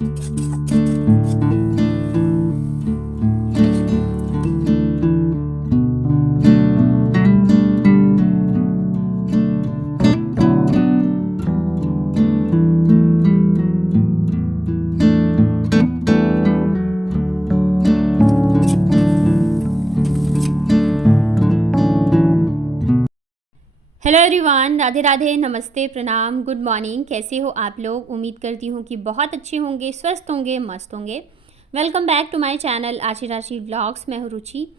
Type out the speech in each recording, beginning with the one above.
Hello everyone, Radhe Radhe, नमस्ते, प्रणाम, good morning. कैसे हो आप लोग? उम्मीद करती हूँ कि बहुत अच्छे होंगे, स्वस्थ होंगे, मस्त होंगे। Welcome back to my channel Ashi Rashi vlogs. मैं हूँ रुचि।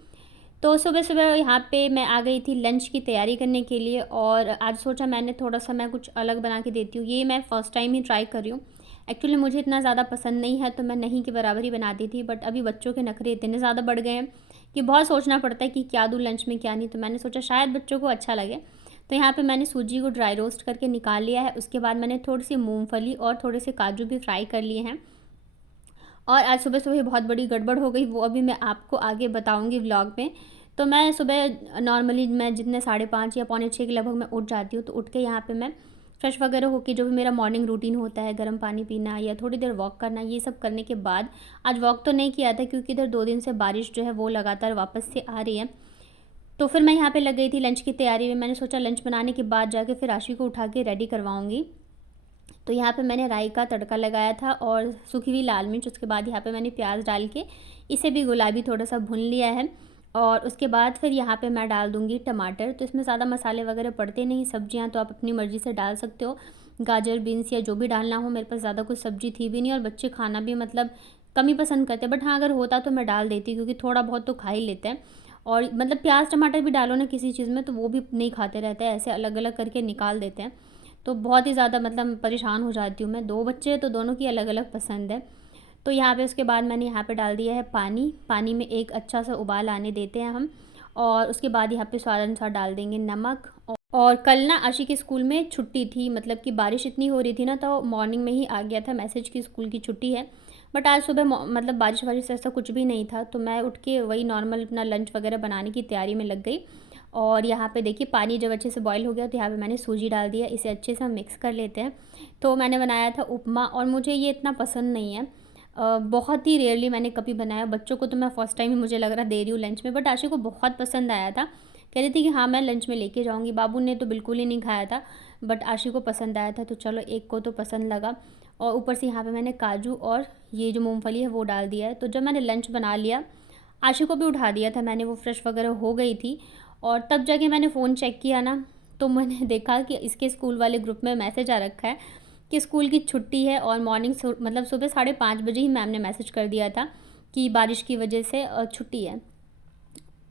तो सुबह सुबह यहाँ पे मैं आ गई थी लंच की तैयारी करने के लिए, और आज सोचा मैंने थोड़ा सा मैं कुछ अलग बना के देती हूँ। ये मैं फ़र्स्ट टाइम ही ट्राई कर रही हूँ। एक्चुअली मुझे इतना ज़्यादा पसंद नहीं है, तो मैं नहीं के बराबर ही बनाती थी। बट अभी बच्चों के नखरे इतने ज़्यादा बढ़ गए हैं कि बहुत सोचना पड़ता है कि क्या दूँ लंच में क्या नहीं। तो मैंने सोचा शायद बच्चों को अच्छा लगे। तो यहाँ पे मैंने सूजी को ड्राई रोस्ट करके निकाल लिया है। उसके बाद मैंने थोड़ी सी मूंगफली और थोड़े से काजू भी फ्राई कर लिए हैं। और आज सुबह सुबह बहुत बड़ी गड़बड़ हो गई, वो अभी मैं आपको आगे बताऊंगी व्लॉग में। तो मैं सुबह नॉर्मली मैं जितने 5:30 या पौने 6 के लगभग मैं उठ जाती हूँ। तो उठ के यहाँ पे मैं फ्रेश वगैरह होकर जो भी मेरा मॉर्निंग रूटीन होता है, गर्म पानी पीना या थोड़ी देर वॉक करना, ये सब करने के बाद आज वॉक तो नहीं किया था क्योंकि इधर 2 दिन से बारिश जो है वो लगातार वापस से आ रही है। तो फिर मैं यहाँ पे लग गई थी लंच की तैयारी में। मैंने सोचा लंच बनाने के बाद जाके फिर आशी को उठा के रेडी करवाऊँगी। तो यहाँ पे मैंने राई का तड़का लगाया था और सूखी हुई लाल मिर्च। उसके बाद यहाँ पे मैंने प्याज डाल के इसे भी गुलाबी थोड़ा सा भून लिया है। और उसके बाद फिर यहाँ पे मैं डाल दूँगी टमाटर। तो इसमें ज़्यादा मसाले वगैरह पड़ते नहीं, सब्जियाँ तो आप अपनी मर्ज़ी से डाल सकते हो, गाजर बीन्स या जो भी डालना हो। मेरे पास ज़्यादा कुछ सब्ज़ी थी भी नहीं और बच्चे खाना भी मतलब कम ही पसंद करते, बट हाँ अगर होता तो मैं डाल देती क्योंकि थोड़ा बहुत तो खा ही लेते हैं। और मतलब प्याज टमाटर भी डालो ना किसी चीज़ में तो वो भी नहीं खाते रहते हैं, ऐसे अलग अलग करके निकाल देते हैं। तो बहुत ही ज़्यादा मतलब परेशान हो जाती हूँ मैं। 2 बच्चे हैं तो दोनों की अलग अलग पसंद है। तो यहाँ पे उसके बाद मैंने यहाँ पे डाल दिया है पानी। पानी में एक अच्छा सा उबाल आने देते हैं हम। और उसके बाद यहाँ पे स्वाद अनुसार डाल देंगे नमक। और कल ना आशी के स्कूल में छुट्टी थी, मतलब कि बारिश इतनी हो रही थी ना, तो मॉर्निंग में ही आ गया था मैसेज कि स्कूल की छुट्टी है। बट आज सुबह मतलब बारिश वारिश ऐसा कुछ भी नहीं था, तो मैं उठ के वही नॉर्मल अपना लंच वगैरह बनाने की तैयारी में लग गई। और यहाँ पे देखिए पानी जब अच्छे से बॉईल हो गया तो यहाँ पे मैंने सूजी डाल दिया। इसे अच्छे से हम मिक्स कर लेते हैं। तो मैंने बनाया था उपमा, और मुझे ये इतना पसंद नहीं है। बहुत ही रेयरली मैंने कभी बनाया। बच्चों को तो मैं फ़र्स्ट टाइम ही मुझे लग रहा दे रही हूँ लंच में, बट आशी को बहुत पसंद आया था। कह रही थी कि हाँ मैं लंच में लेके जाऊँगी। बाबू ने तो बिल्कुल ही नहीं खाया था, बट आशी को पसंद आया था, तो चलो एक को तो पसंद लगा। और ऊपर से यहाँ पे मैंने काजू और ये जो मूंगफली है वो डाल दिया है। तो जब मैंने लंच बना लिया, आशी को भी उठा दिया था मैंने, वो फ्रेश वगैरह हो गई थी। और तब जाके मैंने फ़ोन चेक किया ना, तो मैंने देखा कि इसके स्कूल वाले ग्रुप में मैसेज आ रखा है कि स्कूल की छुट्टी है। और मॉर्निंग मतलब सुबह 5:30 बजे ही मैम ने मैसेज कर दिया था कि बारिश की वजह से छुट्टी है।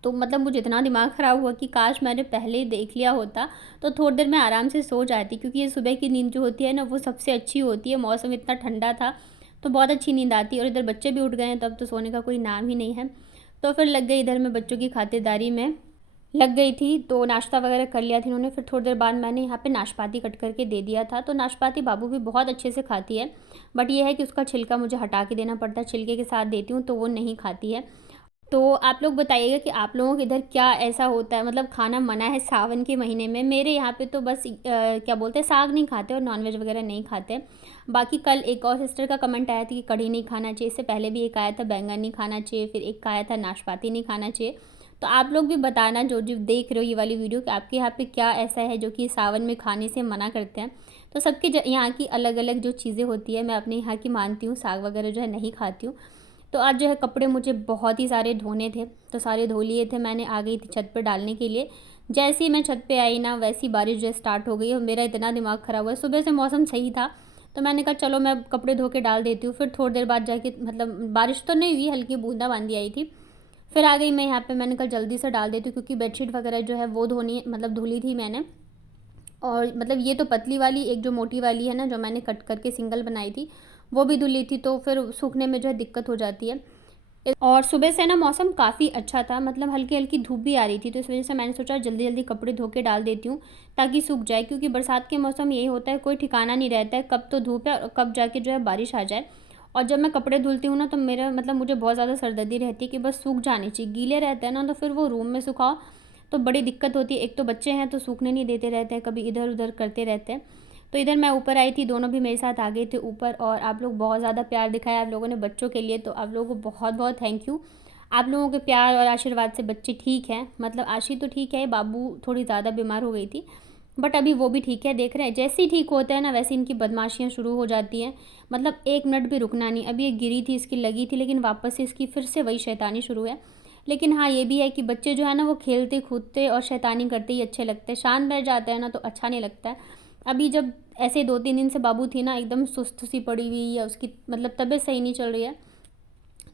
तो मतलब मुझे इतना दिमाग ख़राब हुआ कि काश मैंने पहले ही देख लिया होता तो थोड़ी देर में आराम से सो जाती, क्योंकि ये सुबह की नींद जो होती है ना वो सबसे अच्छी होती है। मौसम इतना ठंडा था तो बहुत अच्छी नींद आती है, और इधर बच्चे भी उठ गए हैं, तब तो सोने का कोई नाम ही नहीं है। तो फिर लग गई इधर मैं बच्चों की खातिरदारी में लग गई थी। तो नाश्ता वगैरह कर लिया था इन्होंने। फिर थोड़ी देर बाद मैंने यहाँ पे नाशपाती कट करके दे दिया था। तो नाशपाती बाबू भी बहुत अच्छे से खाती है, बट ये है कि उसका छिलका मुझे हटा के देना पड़ता है। छिलके के साथ देती हूँ तो वो नहीं खाती है। तो आप लोग बताइएगा कि आप लोगों के इधर क्या ऐसा होता है, मतलब खाना मना है सावन के महीने में। मेरे यहाँ पे तो बस क्या बोलते हैं, साग नहीं खाते और नॉनवेज वगैरह नहीं खाते। बाकी कल एक और सिस्टर का कमेंट आया था कि कढ़ी नहीं खाना चाहिए। इससे पहले भी एक आया था बैंगन नहीं खाना चाहिए, फिर एक का आया था नाशपाती नहीं खाना चाहिए। तो आप लोग भी बताना जो जो देख रहे हो ये वाली वीडियो, कि आपके यहाँ पे क्या ऐसा है जो कि सावन में खाने से मना करते हैं। तो सबके यहाँ की अलग अलग जो चीज़ें होती है, मैं अपने यहाँ की मानती हूँ। साग वगैरह जो है नहीं खाती हूँ। तो आज जो है कपड़े मुझे बहुत ही सारे धोने थे, तो सारे धो लिए थे। मैंने आ गई थी छत पर डालने के लिए। जैसे ही मैं छत पे आई ना, वैसी बारिश जो स्टार्ट हो गई, और मेरा इतना दिमाग ख़राब हुआ। सुबह से मौसम सही था, तो मैंने कहा चलो मैं कपड़े धो के डाल देती हूँ। फिर थोड़ी देर बाद जाके मतलब बारिश तो नहीं हुई, हल्की बूंदाबांदी आई थी। फिर आ गई मैं यहाँ पे। मैंने कहा जल्दी से डाल देती हूँ क्योंकि बेडशीट वगैरह जो है वो धोनी मतलब धुली थी मैंने। और मतलब ये तो पतली वाली, एक जो मोटी वाली है ना जो मैंने कट करके सिंगल बनाई थी, वो भी धुली थी। तो फिर सूखने में जो है दिक्कत हो जाती है। और सुबह से ना मौसम काफ़ी अच्छा था, मतलब हल्की हल्की धूप भी आ रही थी। तो इस वजह से मैंने सोचा जल्दी जल्दी कपड़े धो के डाल देती हूँ ताकि सूख जाए, क्योंकि बरसात के मौसम यही होता है, कोई ठिकाना नहीं रहता है कब तो धूप है और कब जाके जो है बारिश आ जाए। और जब मैं कपड़े धुलती हूँ ना, तो मेरा मतलब मुझे बहुत ज़्यादा सरदर्दी रहती है कि बस सूख जाने चाहिए। गीले रहते हैं ना तो फिर वो रूम में सुखाओ तो बड़ी दिक्कत होती है। एक तो बच्चे हैं तो सूखने नहीं देते रहते हैं, कभी इधर उधर करते रहते हैं। तो इधर मैं ऊपर आई थी, दोनों भी मेरे साथ आ गए थे ऊपर, और आप लोग बहुत ज़्यादा प्यार दिखाया आप लोगों ने बच्चों के लिए, तो आप लोगों को बहुत बहुत थैंक यू। आप लोगों के प्यार और आशीर्वाद से बच्चे ठीक हैं, मतलब आशी तो ठीक है, बाबू थोड़ी ज़्यादा बीमार हो गई थी, बट अभी वो भी ठीक है। देख रहे हैं जैसे ही ठीक होता है ना वैसे इनकी बदमाशियाँ शुरू हो जाती हैं, मतलब 1 मिनट भी रुकना नहीं। अभी ये गिरी थी, इसकी लगी थी, लेकिन वापस से इसकी फिर से वही शैतानी शुरू है। लेकिन हाँ, ये भी है कि बच्चे जो है ना वो खेलते कूदते और शैतानी करते ही अच्छे लगते हैं, शांत बैठ जाते हैं ना तो अच्छा नहीं लगता है। अभी जब ऐसे 2-3 दिन से बाबू थी ना एकदम सुस्त सी पड़ी हुई है, उसकी मतलब तबीयत सही नहीं चल रही है,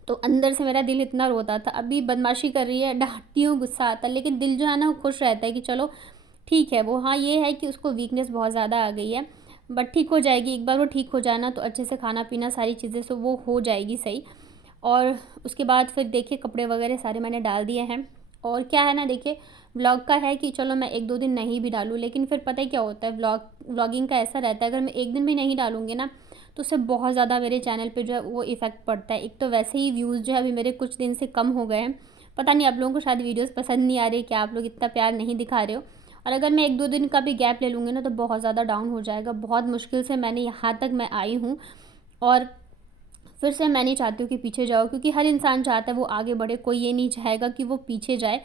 तो अंदर से मेरा दिल इतना रोता था। अभी बदमाशी कर रही है, डांटती हूँ, गुस्सा आता है, लेकिन दिल जो है ना वो खुश रहता है कि चलो ठीक है। वो हाँ ये है कि उसको वीकनेस बहुत ज़्यादा आ गई है, बट ठीक हो जाएगी। एक बार वो ठीक हो जाए ना तो अच्छे से खाना पीना सारी चीज़ें से वो हो जाएगी सही। और उसके बाद फिर देखिए कपड़े वगैरह सारे मैंने डाल दिए हैं। और क्या है ना, देखिए व्लॉग का है कि चलो मैं 1-2 दिन नहीं भी डालूँ, लेकिन फिर पता है क्या होता है, व्लॉगिंग का ऐसा रहता है, अगर मैं एक दिन भी नहीं डालूँगी ना तो उससे बहुत ज़्यादा मेरे चैनल पे जो है वो इफ़ेक्ट पड़ता है। एक तो वैसे ही व्यूज़ जो है अभी मेरे कुछ दिन से कम हो गए हैं, पता नहीं आप लोगों को शायद वीडियोस पसंद नहीं आ रही, क्या आप लोग इतना प्यार नहीं दिखा रहे हो। और अगर मैं 1-2 दिन का भी गैप ले लूँगी ना तो बहुत ज़्यादा डाउन हो जाएगा। बहुत मुश्किल से मैंने यहाँ तक मैं आई हूँ, और फिर से मैं नहीं चाहती हूँ कि पीछे जाओ, क्योंकि हर इंसान चाहता है वो आगे बढ़े, कोई ये नहीं चाहेगा कि वो पीछे जाए।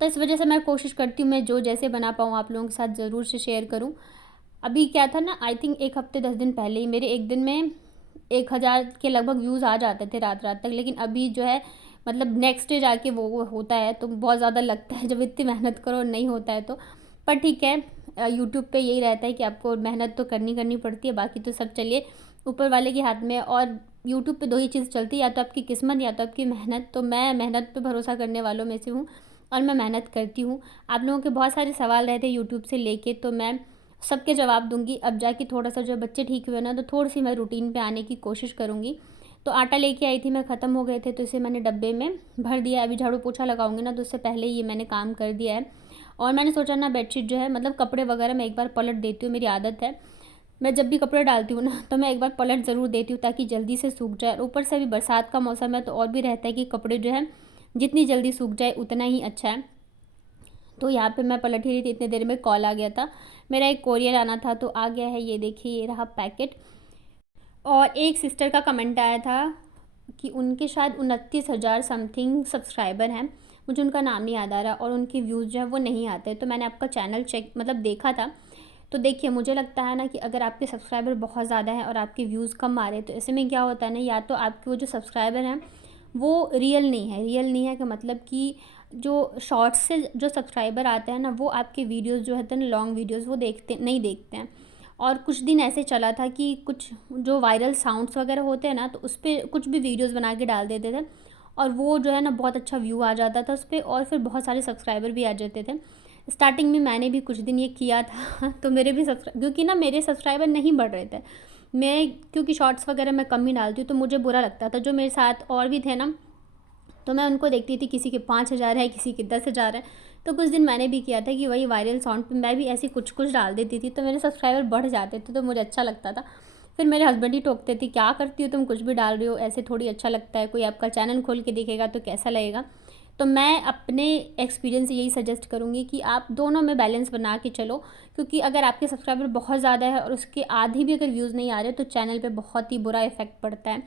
तो इस वजह से मैं कोशिश करती हूँ मैं जो जैसे बना पाऊँ आप लोगों के साथ ज़रूर से शेयर करूँ। अभी क्या था ना, आई थिंक 1 हफ्ते 10 दिन पहले ही मेरे एक दिन में 1000 के लगभग व्यूज़ आ जाते थे रात रात तक, लेकिन अभी जो है मतलब नेक्स्ट डे जाके वो होता है तो बहुत ज़्यादा लगता है जब इतनी मेहनत करो और नहीं होता है तो। पर ठीक है, यूट्यूब पे यही रहता है कि आपको मेहनत तो करनी पड़ती है, बाकी तो सब चलिए ऊपर वाले के हाथ में है। और यूट्यूब पे 2 ही चीज़ चलती है, या तो आपकी किस्मत या तो आपकी मेहनत। तो मैं मेहनत पे भरोसा करने वालों में से हूँ और मैं मेहनत करती हूँ। आप लोगों के बहुत सारे सवाल रहते हैं यूट्यूब से लेके, तो मैं सबके जवाब दूंगी। अब जाके थोड़ा सा जो बच्चे ठीक हुए ना तो थोड़ी सी मैं रूटीन पे आने की कोशिश करूँगी। तो आटा लेके आई थी मैं, ख़त्म हो गए थे तो इसे मैंने डब्बे में भर दिया। अभी झाड़ू पोछा लगाऊंगी ना तो उससे पहले ये मैंने काम कर दिया है। और मैंने सोचा ना बेडशीट जो है मतलब कपड़े वगैरह मैं एक बार पलट देती हूँ, मेरी आदत है। मैं जब भी कपड़े डालती हूँ ना तो मैं एक बार पलट ज़रूर देती हूँ ताकि जल्दी से सूख जाए। और ऊपर से अभी बरसात का मौसम है तो और भी रहता है कि कपड़े जो है जितनी जल्दी सूख जाए उतना ही अच्छा है। तो यहाँ पे मैं पलट ही रही थी, इतने देर में कॉल आ गया था, मेरा एक कोरियर आना था तो आ गया है। ये देखिए ये रहा पैकेट। और एक सिस्टर का कमेंट आया था कि उनके शायद 29,000 समथिंग सब्सक्राइबर हैं, मुझे उनका नाम नहीं याद आ रहा, और उनके व्यूज़ जो है वो नहीं आते। तो मैंने आपका चैनल चेक मतलब देखा था, तो देखिए मुझे लगता है ना कि अगर आपके सब्सक्राइबर बहुत ज़्यादा हैं और आपके व्यूज़ कम आ रहे हैं तो ऐसे में क्या होता है ना, या तो आपके वो जो सब्सक्राइबर हैं वो रियल नहीं है कि मतलब कि जो शॉर्ट्स से जो सब्सक्राइबर आते हैं ना वो आपके वीडियोस जो है ना लॉन्ग वीडियोस वो देखते हैं। और कुछ दिन ऐसे चला था कि कुछ जो वायरल साउंड्स वगैरह होते हैं ना तो उस पर कुछ भी वीडियोस बना के डाल देते थे और वो जो है ना बहुत अच्छा व्यू आ जाता था उस पर, और फिर बहुत सारे सब्सक्राइबर भी आ जाते थे। स्टार्टिंग में मैंने भी कुछ दिन ये किया था तो मेरे भी क्योंकि ना मेरे सब्सक्राइबर नहीं बढ़ रहे थे, मैं क्योंकि शॉर्ट्स वगैरह मैं कम ही डालती हूँ तो मुझे बुरा लगता था। जो मेरे साथ और भी थे ना तो मैं उनको देखती थी, किसी के 5,000 है, किसी के 10,000 है। तो कुछ दिन मैंने भी किया था कि वही वायरल साउंड पे मैं भी ऐसी कुछ कुछ डाल देती थी तो मेरे सब्सक्राइबर बढ़ जाते थे, तो मुझे अच्छा लगता था। फिर मेरे हस्बैंड ही टोकते थे, क्या करती हो तुम, कुछ भी डाल रही हो, ऐसे थोड़ी अच्छा लगता है, कोई आपका चैनल खोल के देखेगा तो कैसा लगेगा। तो मैं अपने एक्सपीरियंस से यही सजेस्ट करूँगी कि आप दोनों में बैलेंस बना के चलो, क्योंकि अगर आपके सब्सक्राइबर बहुत ज़्यादा है और उसके आधे भी अगर व्यूज़ नहीं आ रहे तो चैनल पे बहुत ही बुरा इफेक्ट पड़ता है।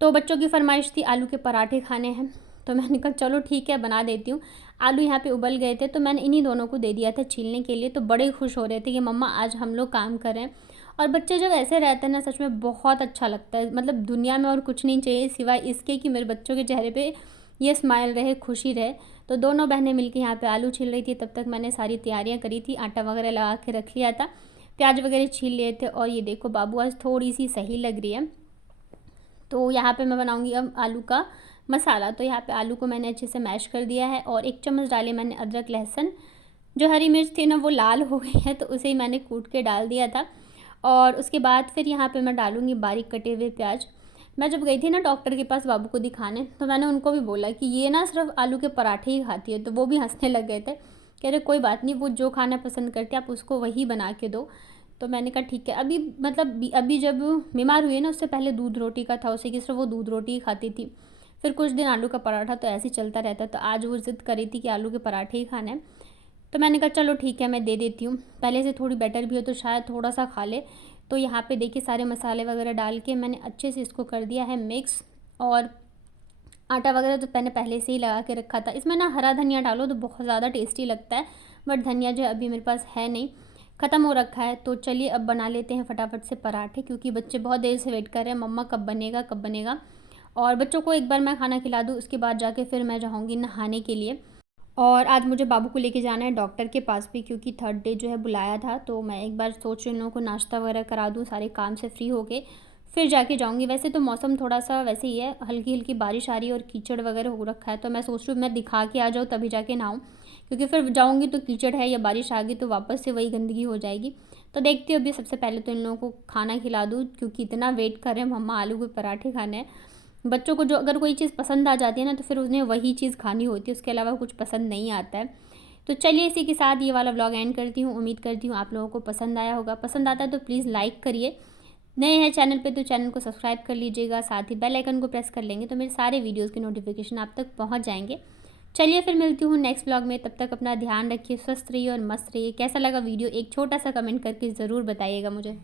तो बच्चों की फरमाइश थी आलू के पराठे खाने हैं, तो मैंने कहा चलो ठीक है बना देती हूँ। आलू यहाँ पे उबल गए थे तो मैंने इन्हीं दोनों को दे दिया था छीलने के लिए, तो बड़े खुश हो रहे थे कि मम्मा आज हम लोग काम कर रहे हैं। और बच्चे जब ऐसे रहते हैं ना सच में बहुत अच्छा लगता है, मतलब दुनिया में और कुछ नहीं चाहिए सिवाय इसके कि मेरे बच्चों के चेहरे पे ये स्माइल रहे, खुशी रहे। तो दोनों बहनें मिलकर यहाँ पे आलू छील रही थी, तब तक मैंने सारी तैयारियाँ करी थी, आटा वगैरह लगा के रख लिया था, प्याज वगैरह छील लिए थे। और ये देखो बाबू आज थोड़ी सी सही लग रही है। तो यहाँ पे मैं बनाऊँगी अब आलू का मसाला। तो यहाँ पे आलू को मैंने अच्छे से मैश कर दिया है और 1 चम्मच डाले मैंने अदरक लहसुन। जो हरी मिर्च थी ना वो लाल हो गई है तो उसे ही मैंने कूट के डाल दिया था। और उसके बाद फिर यहाँ पे मैं डालूँगी बारीक कटे हुए प्याज। मैं जब गई थी ना डॉक्टर के पास बाबू को दिखाने तो मैंने उनको भी बोला कि ये ना सिर्फ आलू के पराठे ही खाती है, तो वो भी हंसने लग गए थे, कह रहे कोई बात नहीं, वो जो खाना पसंद करते आप उसको वही बना के दो। तो मैंने कहा ठीक है। अभी मतलब अभी जब बीमार हुई है ना उससे पहले दूध रोटी का था उसे कि सिर्फ वो दूध रोटी ही खाती थी, फिर कुछ दिन आलू का पराठा, तो ऐसे ही चलता रहता। तो आज वो ज़िद करी थी कि आलू के पराठे ही खाने हैं। तो मैंने कहा चलो ठीक है मैं दे देती हूँ, पहले से थोड़ी बेटर भी हो तो शायद थोड़ा सा खा ले। तो यहाँ पे देखिए सारे मसाले वगैरह डाल के मैंने अच्छे से इसको कर दिया है मिक्स। और आटा वगैरह तो मैंने पहले से ही लगा के रखा था। इसमें ना हरा धनिया डालो तो बहुत ज़्यादा टेस्टी लगता है, बट धनिया जो है अभी मेरे पास है नहीं, ख़त्म हो रखा है। तो चलिए अब बना लेते हैं फटाफट से पराठे, क्योंकि बच्चे बहुत देर से वेट कर रहे हैं, मम्मा कब बनेगा कब बनेगा। और बच्चों को एक बार मैं खाना खिला दूँ, उसके बाद जाके फिर मैं जाऊँगी नहाने के लिए। और आज मुझे बाबू को लेके जाना है डॉक्टर के पास भी, क्योंकि थर्ड डे जो है बुलाया था। तो मैं एक बार सोच रही हूँ इन लोगों को नाश्ता वगैरह करा दूँ, सारे काम से फ्री होके फिर जाके जाऊँगी। वैसे तो मौसम थोड़ा सा वैसे ही है, हल्की हल्की बारिश आ रही है और कीचड़ वगैरह हो रखा है। तो मैं सोच रही हूँ मैं दिखा के आ जाऊँ तभी जाके नहाऊँ, क्योंकि फिर जाऊँगी तो कीचड़ है या बारिश आ गई तो वापस से वही गंदगी हो जाएगी। तो देखती हूँ अभी सबसे पहले तो इन लोगों को खाना खिला दूँ, क्योंकि इतना वेट कर रहे हैं मम्मा आलू के पराठे खाने हैं। बच्चों को जो अगर कोई चीज़ पसंद आ जाती है ना तो फिर उन्हें वही चीज़ खानी होती है, उसके अलावा कुछ पसंद नहीं आता है। तो चलिए इसी के साथ ये वाला व्लॉग एंड करती हूँ। उम्मीद करती हूँ आप लोगों को पसंद आया होगा, पसंद आता है तो प्लीज़ लाइक करिए, नए हैं चैनल पे तो चैनल को सब्सक्राइब कर लीजिएगा, साथ ही बेल आइकन को प्रेस कर लेंगे तो मेरे सारे वीडियोज़ के नोटिफिकेशन आप तक पहुँच जाएंगे। चलिए फिर मिलती हूँ नेक्स्ट व्लॉग में, तब तक अपना ध्यान रखिए, स्वस्थ रहिए और मस्त रहिए। कैसा लगा वीडियो एक छोटा सा कमेंट करके ज़रूर बताइएगा मुझे।